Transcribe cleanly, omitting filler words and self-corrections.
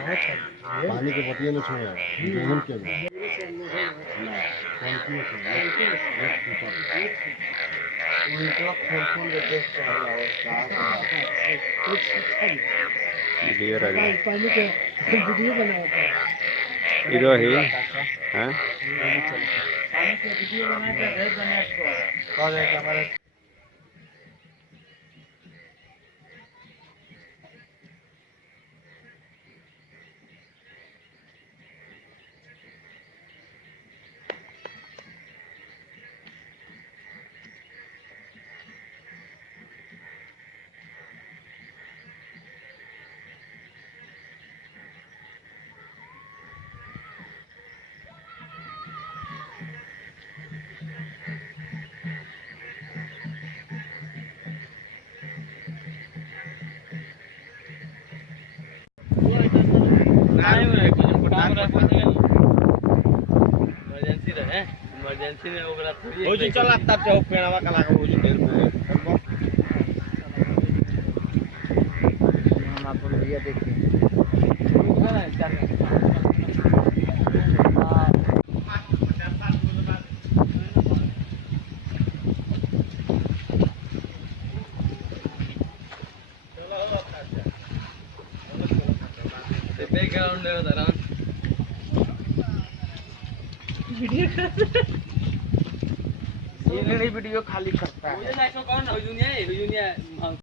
पानी के पतिये में छोड़ा गेहूं के में पानी के वीडियो बनाया था इधर ही हैं पानी के वीडियो बना के भेज देना कॉल है हमारे इमरजेंसी रहे इमरजेंसी में ओकरा थोड़ी हो जी चला तब चौक पेड़वा कला का हो जी देर में हम आपको भैया देखिए बैकग्राउंड है उधर ये वीडियो खाली करता है मुझे ना इसको कौन हो जूनियर